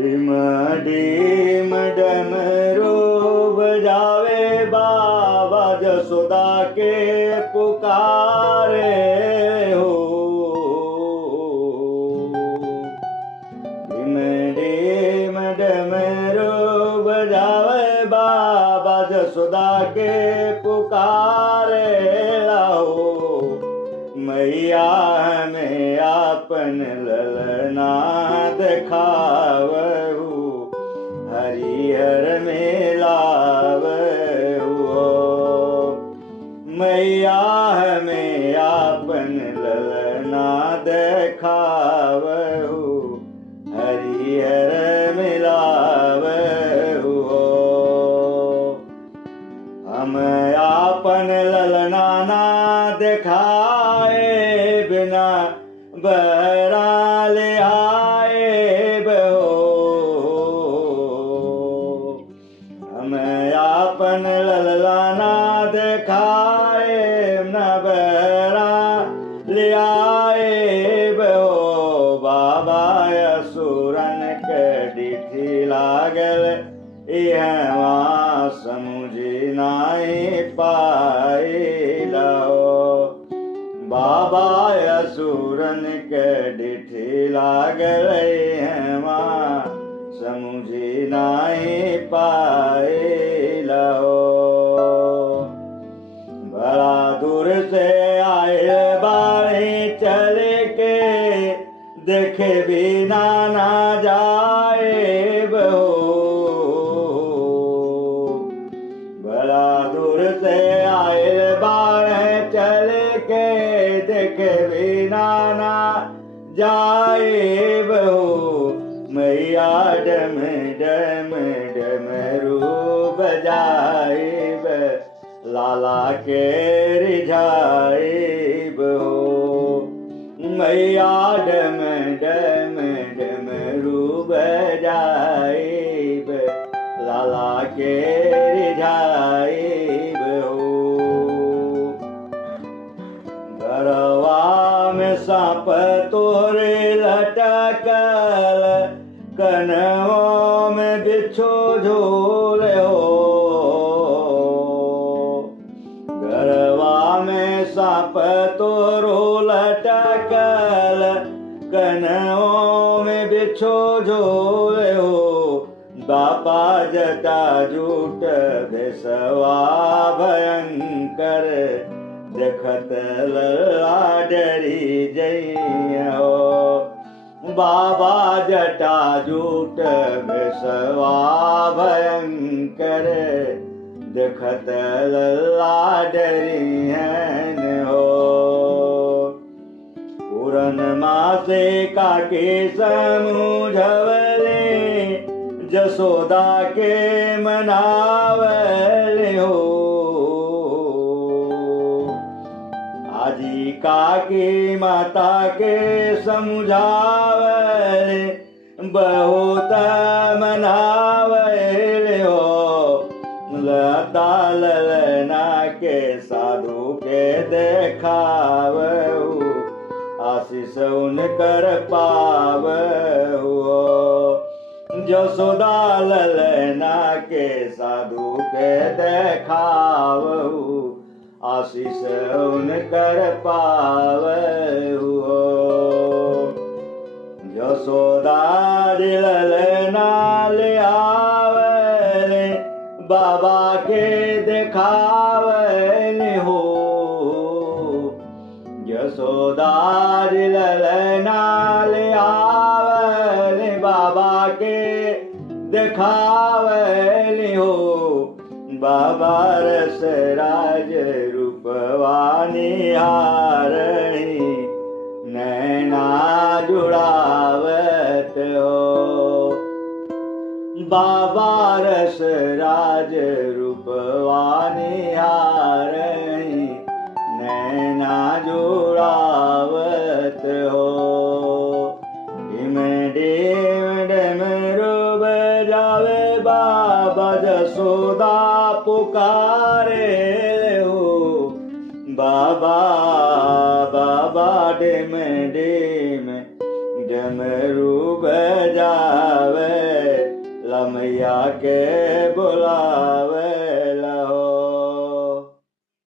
डिम डिम डमरू बजावे बाबा जसोदा के पुकारे हो। डिम डिम डमरू बजावे बाबा जसोदा के पुकारे लाओ। मैया हमें आपन ललना दिखावहु, हरिहर में लावहु। मैया हमें आपन ललना दिखावहु, हरिहर में लावहु। हम आपन ललना ना दिखाए बिना बहरा ले आए बहो। हम आपन ललना दिखाए न बहरा ले आए बहो। बाबा असुरन के डिठी लागल इहवा समुझी नाई पाइलो। बाबा असुरन के डिठी लागल इहवा समुझी नाई पाइलो। बड़ा दूर से आए बाड़ी चले के देखे बिना ना जाए बहो। बड़ा दूर से आए बाड़े चले के देखे बिना ना जाए बहो। मैया डम डम डमरू बजाइब लाला के रिझाइब हो। मैया डम डम डमरू बजाइब लाला के रिझाइब हो। गरवा में सांप तोरे लटकल, कनवा में बिच्छू झूल हो। गरवा में सांप तोरो लटकल, कनवा में बिच्छू झूल हो। बापा जटा जूट भेसवा भयंकर, देखत लल्ला डरी जइयो। बाबा जटा जूट भेसवा भयंकर, देखत लल्ला डरिहन हो। पूरन मासे काके समझवले, जसोदा के मनावले हो। आजी काकी माता के समझावले, बहुत मनावले हो। लता ललना के साधु के देखावहु, आशीष उनकर पावहु। जसोदा ललना के साधु के देखावहु, आशीष उनकर पावहु। जसोदा ललना ले आवले, बाबा के देखावले हो। जसोदा ललना ले आवले, बाबा के देखावले हो। बाबा रस राज रूपवानी हारणी, नैना जुड़ावत हो। बाबा रस राज रूपवानी हारणी, नैना जुड़ावत हो। डिम डिम डमरू बजावे बाबा जसोदा पुकारे हो। बाबा बाबा डिम डिम डमरू बजावे मैया के बुलावे